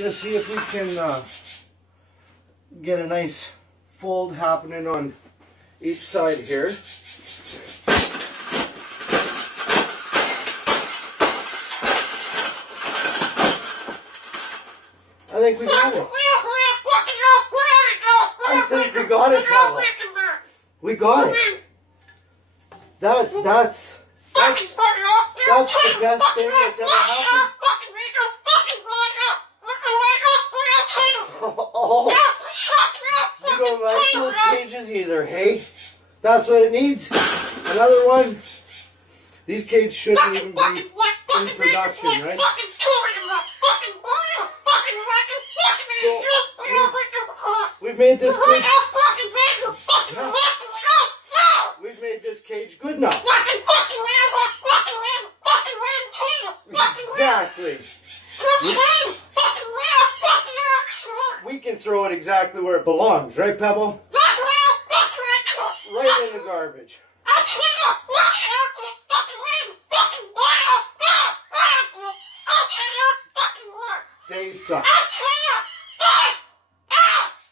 Just see if we can get a nice fold happening on each side here. I think we got it. I think we got it, Paula. We got it. That's the best thing that's ever happened. Oh, you don't like those cages either, hey? That's what it needs. Another one. These cages shouldn't even be in production, right? So, we've made this cage. Yeah. We've made this cage good enough. Exactly. We can throw it exactly where it belongs, right, Pebble? Right in the garbage. They suck.